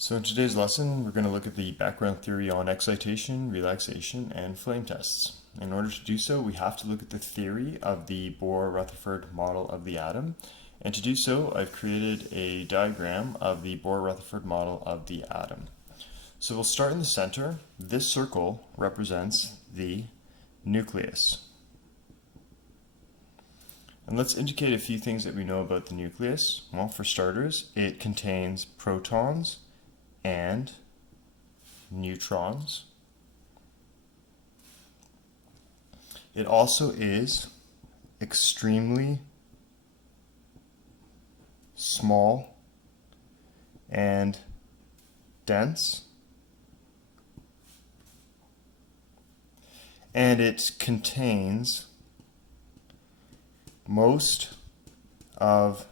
So in today's lesson, we're going to look at the background theory on excitation, relaxation, and flame tests. In order to do so, we have to look at the theory of the Bohr-Rutherford model of the atom. And to do so, I've created a diagram of the Bohr-Rutherford model of the atom. So we'll start in the center. This circle represents the nucleus. And let's indicate a few things that we know about the nucleus. Well, for starters, it contains protons and neutrons. It also is extremely small and dense, and it contains most of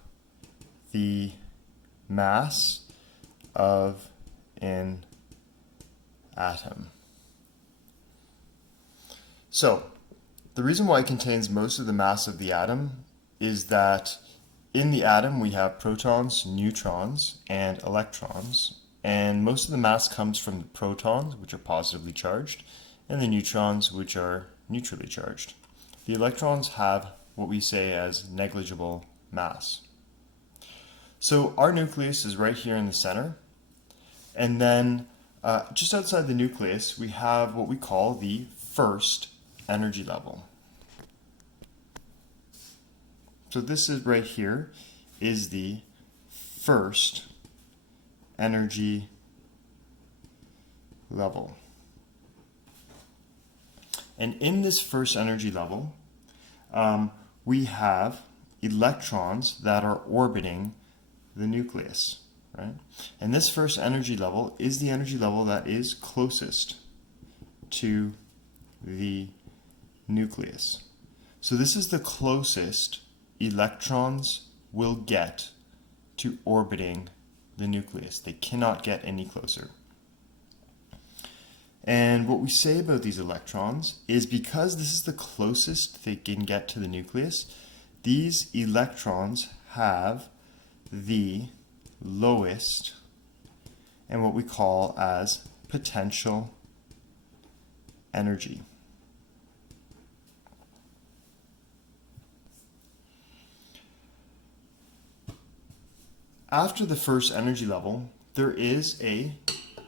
the mass of an atom. So, the reason why it contains most of the mass of the atom is that in the atom we have protons, neutrons, and electrons, and most of the mass comes from the protons, which are positively charged, and the neutrons, which are neutrally charged. The electrons have what we say as negligible mass. So our nucleus is right here in the center, and then just outside the nucleus we have what we call the first energy level. So this is right here is the first energy level. And in this first energy level, we have electrons that are orbiting the nucleus, right? And this first energy level is the energy level that is closest to the nucleus. So this is the closest electrons will get to orbiting the nucleus. They cannot get any closer. And what we say about these electrons is because this is the closest they can get to the nucleus, these electrons have the lowest and what we call as potential energy. After the first energy level, there is a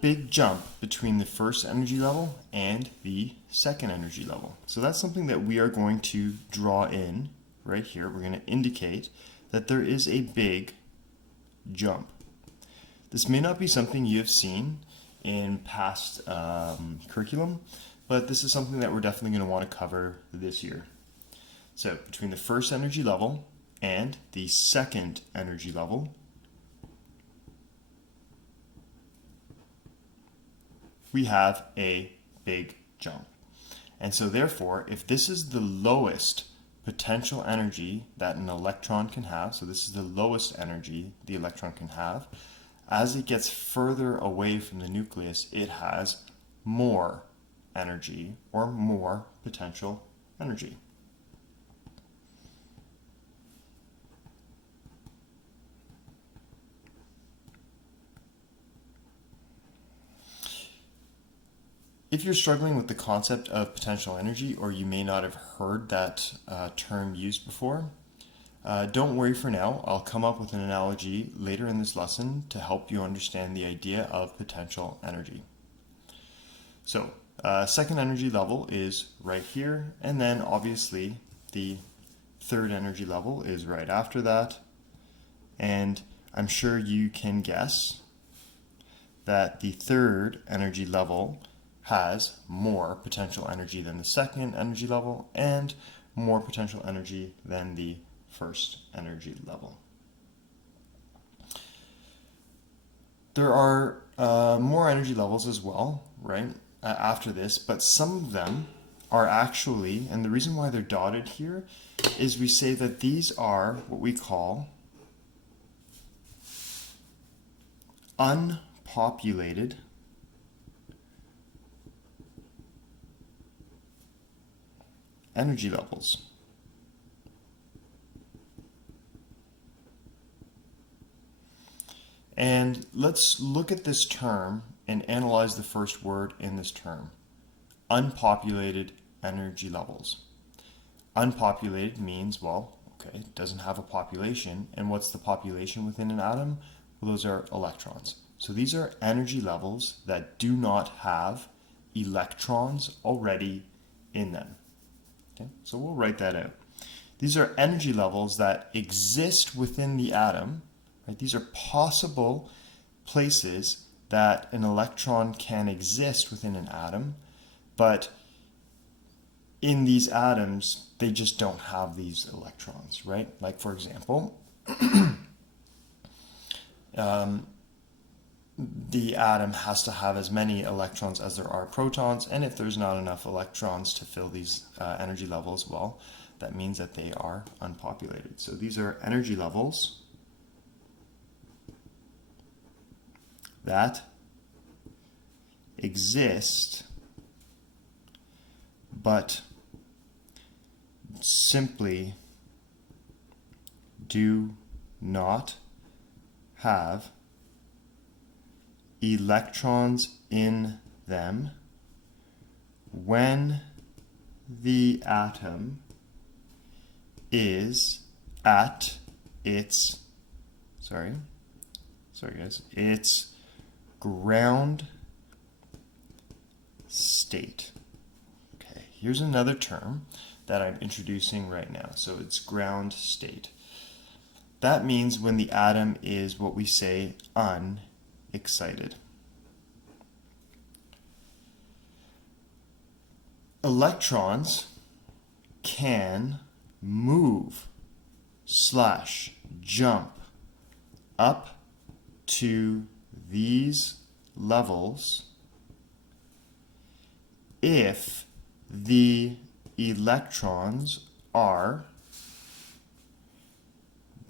big jump between the first energy level and the second energy level. So that's something that we are going to draw in right here. We're going to indicate that there is a big jump. This may not be something you have seen in past curriculum, but this is something that we're definitely going to want to cover this year. So between the first energy level and the second energy level, we have a big jump. And so therefore, if this is the lowest potential energy that an electron can have, so this is the lowest energy the electron can have, as it gets further away from the nucleus, it has more energy or more potential energy. If you're struggling with the concept of potential energy, or you may not have heard that term used before, don't worry for now. I'll come up with an analogy later in this lesson to help you understand the idea of potential energy. So, second energy level is right here, and then obviously the third energy level is right after that, and I'm sure you can guess that the third energy level has more potential energy than the second energy level and more potential energy than the first energy level. There are more energy levels as well, right, after this, but some of them are actually, and the reason why they're dotted here is we say that these are what we call unpopulated energy levels. And let's look at this term and analyze the first word in this term. Unpopulated energy levels. Unpopulated means, well, okay, it doesn't have a population. And what's the population within an atom? Well, those are electrons. So these are energy levels that do not have electrons already in them. Okay, so we'll write that out. These are energy levels that exist within the atom. Right? These are possible places that an electron can exist within an atom, but in these atoms, they just don't have these electrons, right? Like, for example, the atom has to have as many electrons as there are protons, and if there's not enough electrons to fill these energy levels, well, that means that they are unpopulated. So these are energy levels that exist but simply do not have electrons in them when the atom is at its its ground state. Okay, here's another term that I'm introducing right now. So it's ground state. That means when the atom is what we say unexcited. Electrons can move / jump up to these levels if the electrons are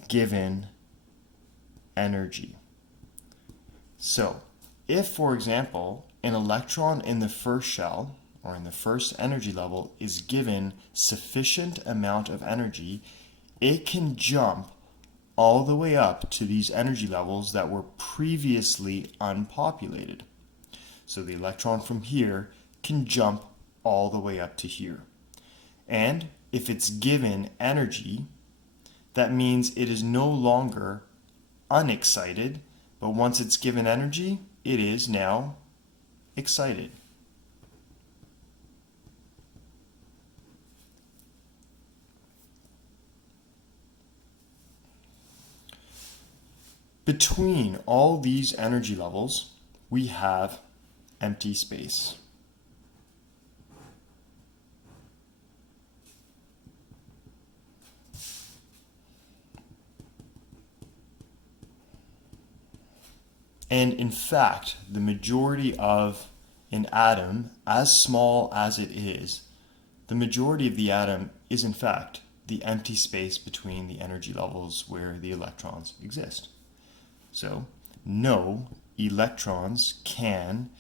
given energy. So, if, for example, an electron in the first shell or in the first energy level is given sufficient amount of energy, it can jump all the way up to these energy levels that were previously unpopulated. So the electron from here can jump all the way up to here. And if it's given energy, that means it is no longer unexcited, but once it's given energy, it is now excited. Between all these energy levels, we have empty space. And in fact, the majority of an atom, as small as it is, the majority of the atom is in fact the empty space between the energy levels where the electrons exist. So, no electrons can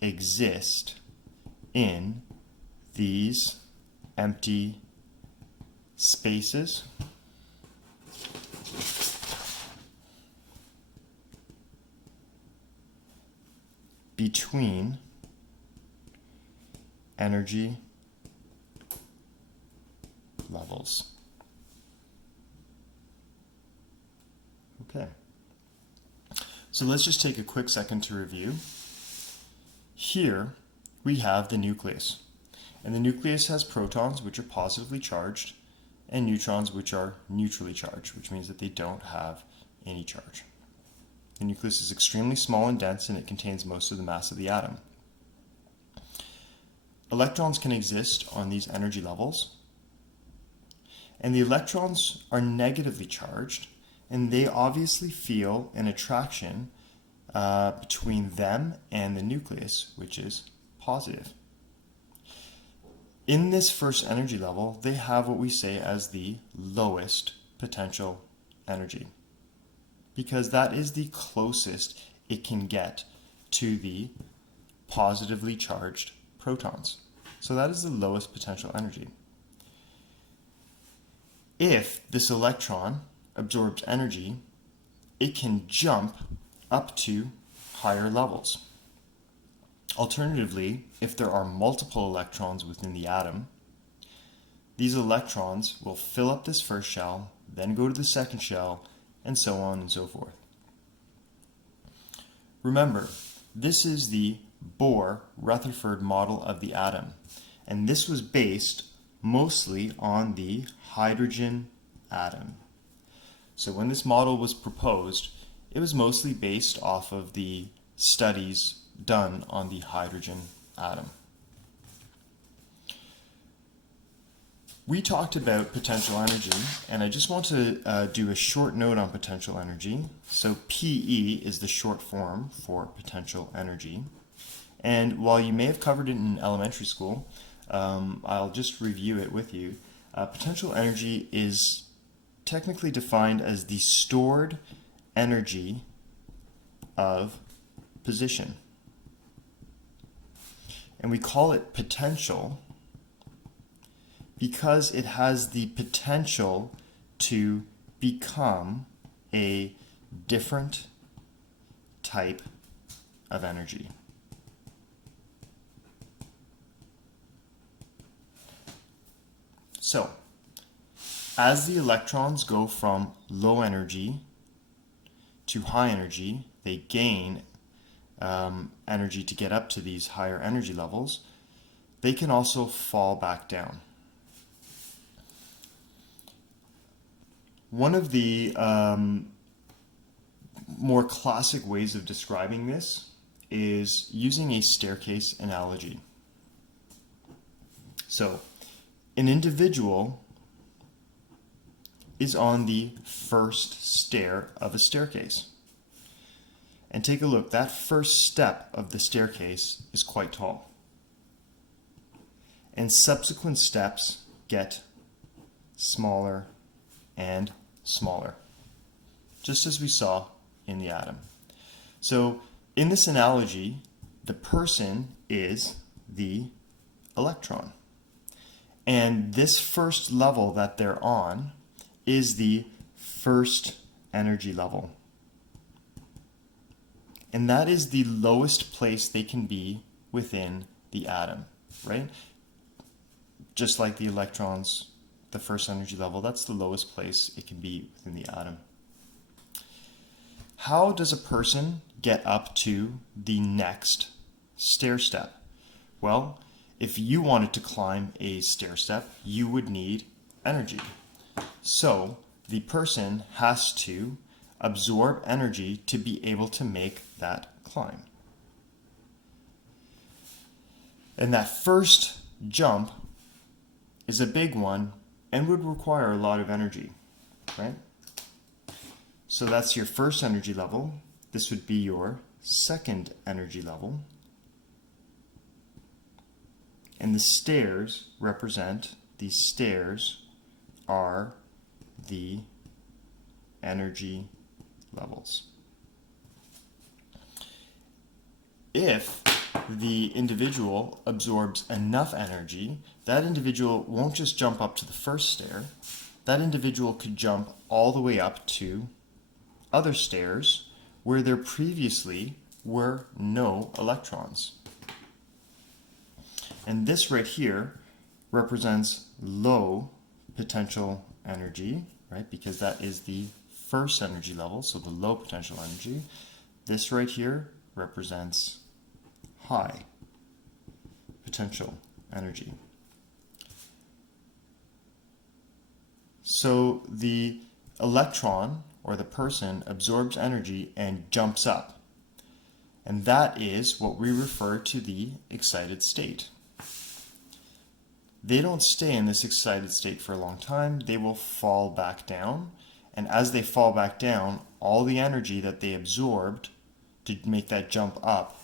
exist in these empty spaces between energy levels. Okay. So let's just take a quick second to review. Here we have the nucleus. And the nucleus has protons, which are positively charged, and neutrons, which are neutrally charged, which means that they don't have any charge. The nucleus is extremely small and dense, and it contains most of the mass of the atom. Electrons can exist on these energy levels, and the electrons are negatively charged, and they obviously feel an attraction between them and the nucleus, which is positive. In this first energy level, they have what we say as the lowest potential energy, because that is the closest it can get to the positively charged protons. So that is the lowest potential energy. If this electron absorbs energy, it can jump up to higher levels. Alternatively, if there are multiple electrons within the atom, these electrons will fill up this first shell, then go to the second shell, and so on and so forth. Remember, this is the Bohr-Rutherford model of the atom, and this was based mostly on the hydrogen atom. So when this model was proposed, it was mostly based off of the studies done on the hydrogen atom. We talked about potential energy, and I just want to do a short note on potential energy. So PE is the short form for potential energy. And while you may have covered it in elementary school, I'll just review it with you. Potential energy is technically defined as the stored energy of position. And we call it potential because it has the potential to become a different type of energy. So, as the electrons go from low energy to high energy, they gain energy to get up to these higher energy levels. They can also fall back down. One of the more classic ways of describing this is using a staircase analogy. So, an individual is on the first stair of a staircase. And take a look, that first step of the staircase is quite tall. And subsequent steps get smaller and smaller, just as we saw in the atom. So in this analogy, the person is the electron. And this first level that they're on is the first energy level. And that is the lowest place they can be within the atom, right? Just like the electrons, the first energy level, that's the lowest place it can be within the atom. How does a person get up to the next stair step? Well, if you wanted to climb a stair step, you would need energy. So the person has to absorb energy to be able to make that climb. And that first jump is a big one and would require a lot of energy, right? So that's your first energy level. This would be your second energy level. And the stairs represent, these stairs are the energy levels. If the individual absorbs enough energy, that individual won't just jump up to the first stair. That individual could jump all the way up to other stairs where there previously were no electrons. And this right here represents low potential energy, right? Because that is the first energy level, so the low potential energy. This right here represents high potential energy. So the electron, or the person, absorbs energy and jumps up. And that is what we refer to the excited state. They don't stay in this excited state for a long time. They will fall back down. And as they fall back down, all the energy that they absorbed to make that jump up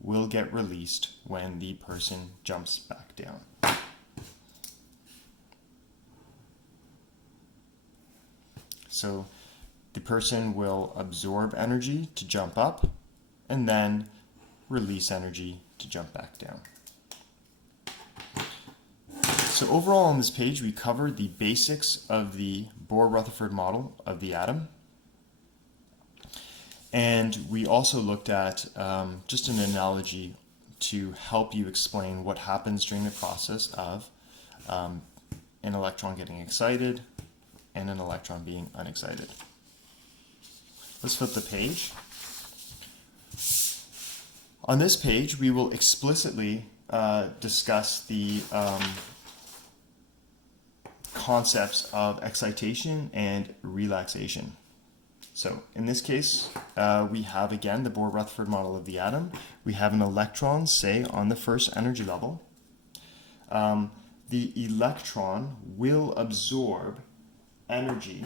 will get released when the person jumps back down. So the person will absorb energy to jump up and then release energy to jump back down. So overall on this page, we covered the basics of the Bohr-Rutherford model of the atom. And we also looked at just an analogy to help you explain what happens during the process of an electron getting excited and an electron being unexcited. Let's flip the page. On this page, we will explicitly discuss the concepts of excitation and relaxation. So in this case, we have again the Bohr-Rutherford model of the atom. We have an electron, say, on the first energy level. The electron will absorb energy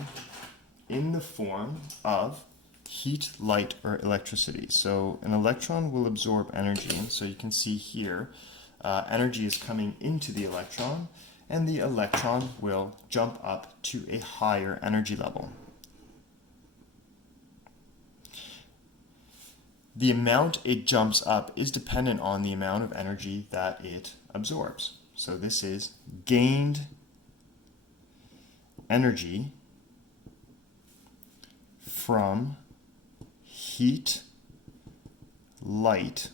in the form of heat, light, or electricity. So an electron will absorb energy. So you can see here, energy is coming into the electron, and the electron will jump up to a higher energy level. The amount it jumps up is dependent on the amount of energy that it absorbs. So this is gained energy from heat, light,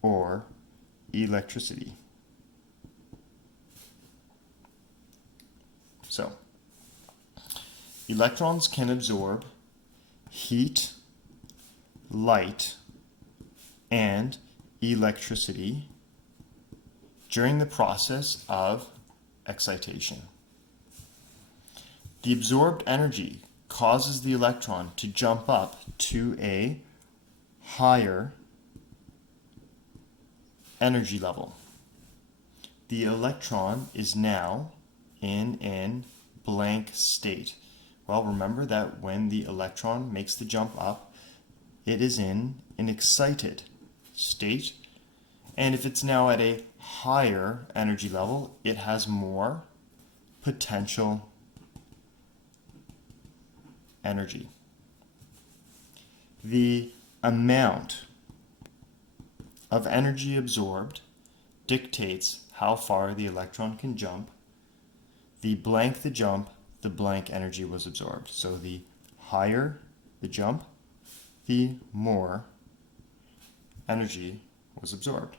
or electricity. So, electrons can absorb heat, light, and electricity during the process of excitation. The absorbed energy causes the electron to jump up to a higher energy level. The electron is now in an blank state. Well, remember that when the electron makes the jump up, it is in an excited state, and if it's now at a higher energy level, it has more potential energy. The amount of energy absorbed dictates how far the electron can jump. The blank the jump, the blank energy was absorbed. So the higher the jump, the more energy was absorbed.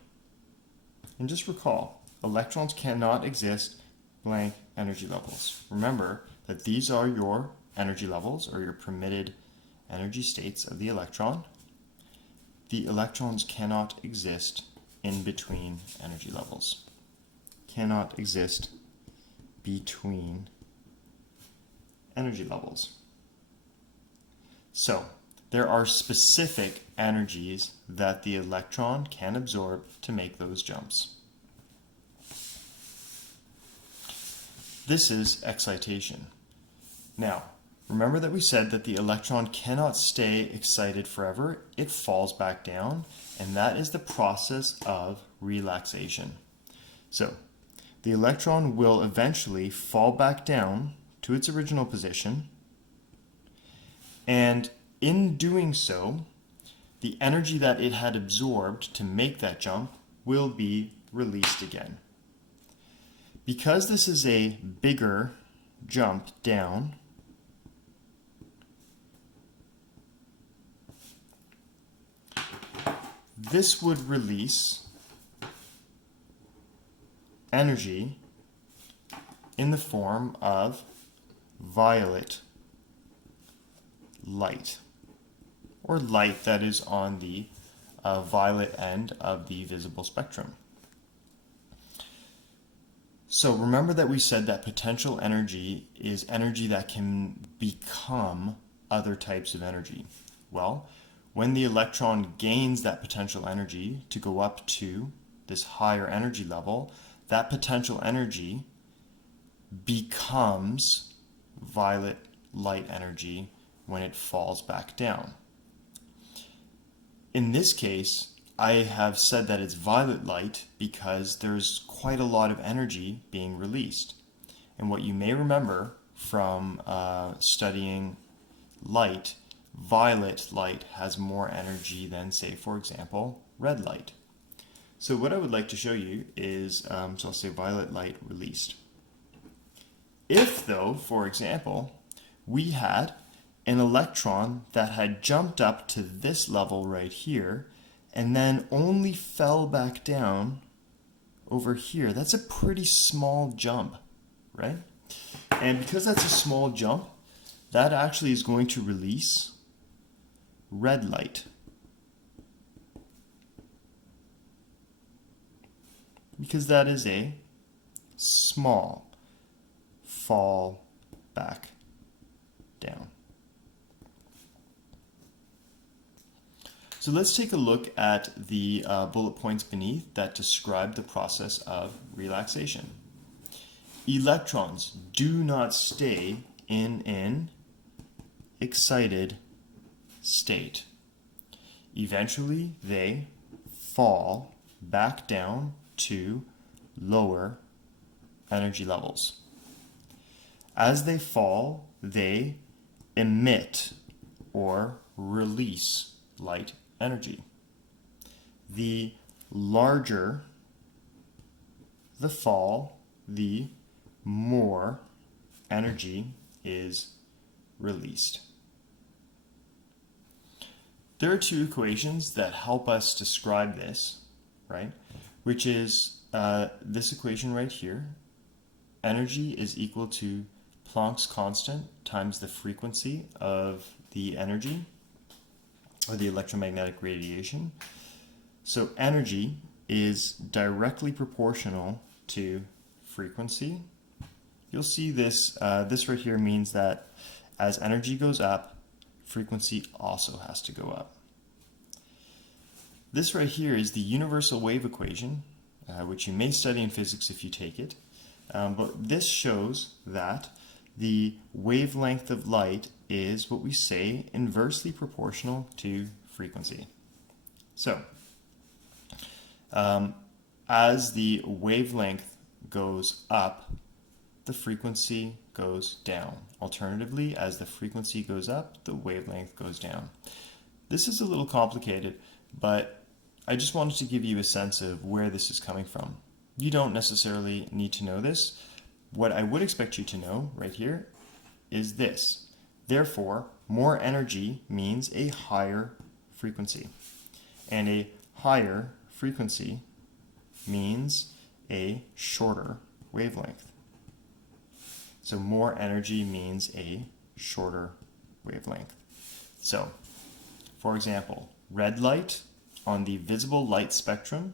And just recall, electrons cannot exist blank energy levels. Remember that these are your energy levels, or your permitted energy states of the electron. The electrons cannot exist in between energy levels. Cannot exist between energy levels. So, there are specific energies that the electron can absorb to make those jumps. This is excitation. Now, remember that we said that the electron cannot stay excited forever. It falls back down, and that is the process of relaxation. So, the electron will eventually fall back down to its original position, and in doing so, the energy that it had absorbed to make that jump will be released again. Because this is a bigger jump down, this would release energy in the form of violet light, or light that is on the violet end of the visible spectrum. So remember that we said that potential energy is energy that can become other types of energy. Well, when the electron gains that potential energy to go up to this higher energy level, that potential energy becomes violet light energy when it falls back down. In this case, I have said that it's violet light because there's quite a lot of energy being released. And what you may remember from studying light, violet light has more energy than, say, for example, red light. So what I would like to show you is, so I'll say violet light released. If, though, for example, we had an electron that had jumped up to this level right here and then only fell back down over here. That's a pretty small jump, right? And because that's a small jump, that actually is going to release red light. Because that is a small fall back down. So let's take a look at the bullet points beneath that describe the process of relaxation. Electrons do not stay in an excited state. Eventually, they fall back down to lower energy levels. As they fall, they emit or release light energy. The larger the fall, the more energy is released. There are two equations that help us describe this, right? Which is this equation right here. Energy is equal to Planck's constant times the frequency of the energy, or the electromagnetic radiation. So energy is directly proportional to frequency. You'll see this, this right here means that as energy goes up, frequency also has to go up. This right here is the universal wave equation, which you may study in physics if you take it. But this shows that the wavelength of light is what we say inversely proportional to frequency. So, as the wavelength goes up, the frequency goes down. Alternatively, as the frequency goes up, the wavelength goes down. This is a little complicated, but I just wanted to give you a sense of where this is coming from. You don't necessarily need to know this. What I would expect you to know right here is this. Therefore, more energy means a higher frequency. And a higher frequency means a shorter wavelength. So more energy means a shorter wavelength. So, for example, red light on the visible light spectrum,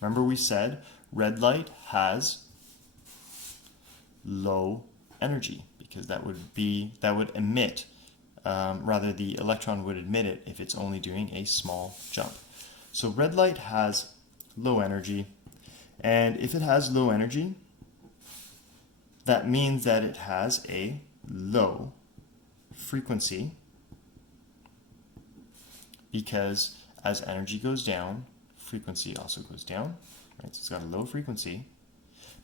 remember we said red light has low energy because that would emit, rather the electron would emit it if it's only doing a small jump. So red light has low energy, and if it has low energy, that means that it has a low frequency, because as energy goes down, frequency also goes down, right? So it's got a low frequency,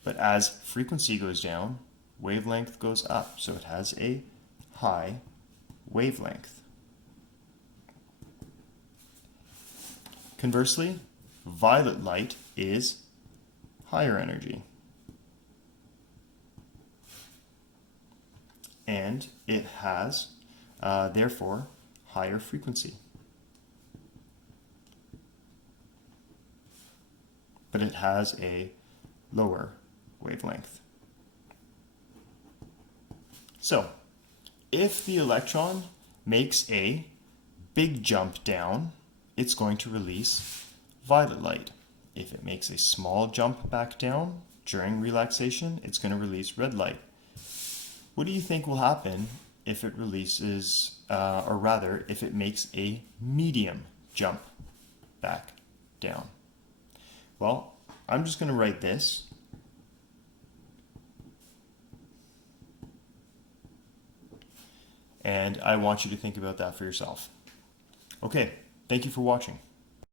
but as frequency goes down, wavelength goes up, so it has a high wavelength. Conversely, violet light is higher energy, and it has, therefore, higher frequency. But it has a lower wavelength. So, if the electron makes a big jump down, it's going to release violet light. If it makes a small jump back down during relaxation, it's going to release red light. What do you think will happen if it releases, or rather, if it makes a medium jump back down? Well, I'm just going to write this. And I want you to think about that for yourself. Okay, thank you for watching.